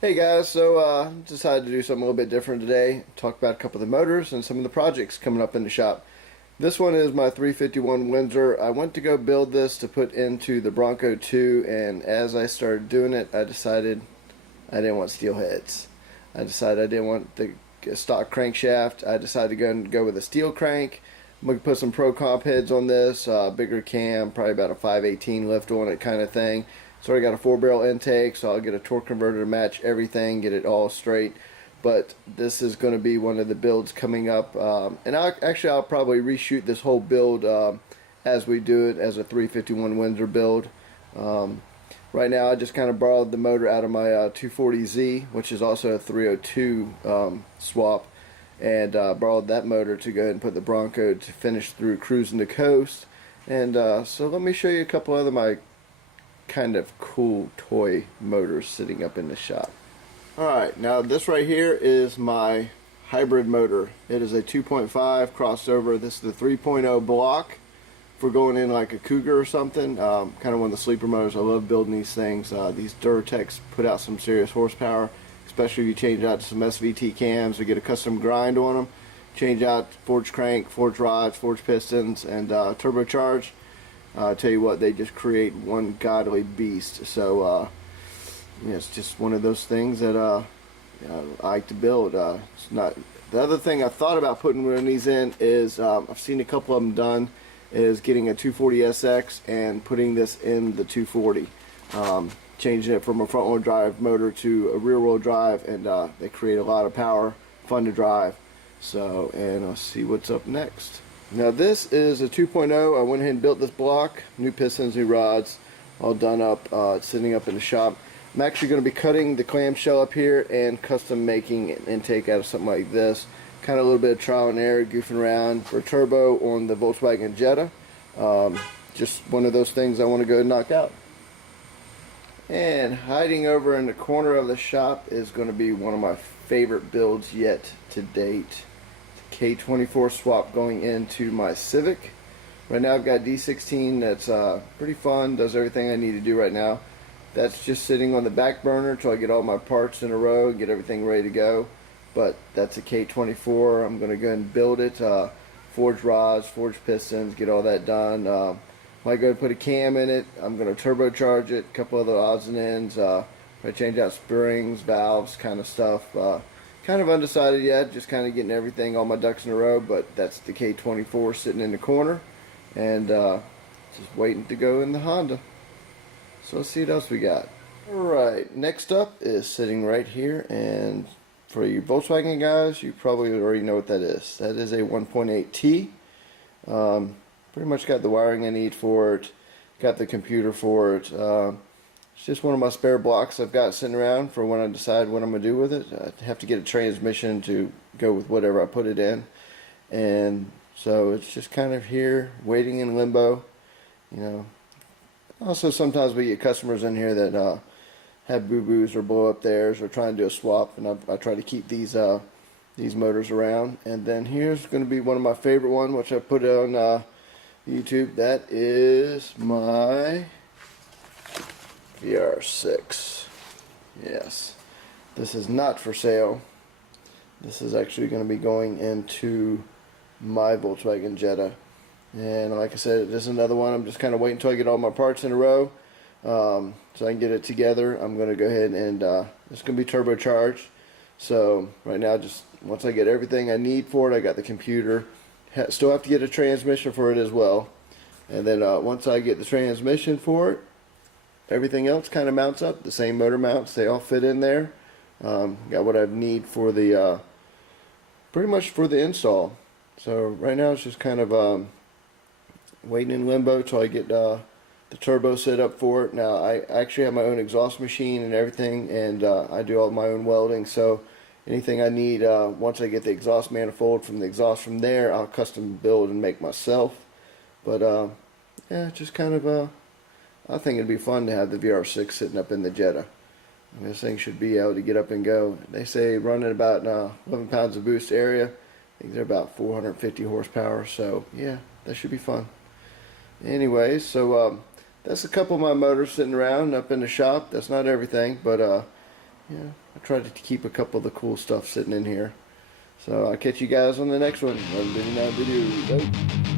Hey guys, so decided to do something a little bit different today. Talk about a couple of the motors and some of the projects coming up in the shop. This one is my 351 Windsor. I went to go build this to put into the Bronco 2, and as I started doing it, I decided I didn't want steel heads. I decided I didn't want the stock crankshaft. I decided to go with a steel crank. I'm going to put some Pro Comp heads on this, bigger cam, probably about a 518 lift on it kind of thing. So I got a 4-barrel intake, so I'll get a torque converter to match everything, get it all straight. But this is going to be one of the builds coming up, and I'll probably reshoot this whole build as we do it as a 351 Windsor build. Right now I just kind of borrowed the motor out of my 240Z, which is also a 302 swap, and borrowed that motor to go ahead and put the Bronco to finish through cruising the coast. And so let me show you a couple other my kind of cool toy motors sitting up in the shop. Alright, now this right here is my hybrid motor. It is a 2.5 crossover. This is the 3.0 block for going in like a Cougar or something. Kind of one of the sleeper motors. I love building these things. These Duratecs put out some serious horsepower, especially if you change out to some SVT cams or get a custom grind on them. Change out forged crank, forged rods, forged pistons, and turbocharge. I tell you what, they just create one godly beast. So yeah, it's just one of those things that I like to build. It's not. The other thing I thought about putting one of these in is I've seen a couple of them done. Is getting a 240SX and putting this in the 240, changing it from a front wheel drive motor to a rear wheel drive, and they create a lot of power, fun to drive. So, and I'll see what's up next. Now this is a 2.0. I went ahead and built this block, new pistons, new rods, all done up. It's sitting up in the shop. I'm actually going to be cutting the clamshell up here and custom making an intake out of something like this. Kind of a little bit of trial and error, goofing around for turbo on the Volkswagen Jetta. Just one of those things I want to go and knock out. And hiding over in the corner of the shop is going to be one of my favorite builds yet to date. K24 swap going into my Civic. Right now I've got D16 that's pretty fun, does everything I need to do right now. That's just sitting on the back burner until I get all my parts in a row and get everything ready to go. But that's a K24. I'm going to go ahead and build it. Forge rods, forge pistons, get all that done. Might go and put a cam in it. I'm going to turbocharge it, a couple other odds and ends. I change out springs, valves, kind of stuff. Kind of undecided yet, just kind of getting everything, all my ducks in a row, but that's the K24 sitting in the corner, and just waiting to go in the Honda. So let's see what else we got. Alright, next up is sitting right here, and for you Volkswagen guys, you probably already know what that is. That is a 1.8T. Pretty much got the wiring I need for it, got the computer for it. It's just one of my spare blocks I've got sitting around for when I decide what I'm going to do with it. I have to get a transmission to go with whatever I put it in. And so it's just kind of here, waiting in limbo. You know. Also, sometimes we get customers in here that have boo-boos or blow up theirs or try and do a swap. And I try to keep these motors around. And then here's going to be one of my favorite ones, which I put on YouTube. That is my VR6. Yes, this is not for sale. This is actually going to be going into my Volkswagen Jetta, and like I said, this is another one. I'm just kind of waiting until I get all my parts in a row, so I can get it together. I'm going to go ahead and it's going to be turbocharged. So right now, just once I get everything I need for it, I got the computer. Still have to get a transmission for it as well, and then once I get the transmission for it, everything else kind of mounts up. The same motor mounts, they all fit in there. Got what I need for the pretty much for the install. So right now it's just kind of waiting in limbo till I get the turbo set up for it. Now I actually have my own exhaust machine and everything, and I do all my own welding. So anything I need, once I get the exhaust manifold from the exhaust from there, I'll custom build and make myself. But yeah, just kind of I think it'd be fun to have the VR6 sitting up in the Jetta. And this thing should be able to get up and go. They say running about 11 pounds of boost area. I think they're about 450 horsepower. So yeah, that should be fun. Anyways, so that's a couple of my motors sitting around up in the shop. That's not everything, but yeah, I tried to keep a couple of the cool stuff sitting in here. So I'll catch you guys on the next one. Video.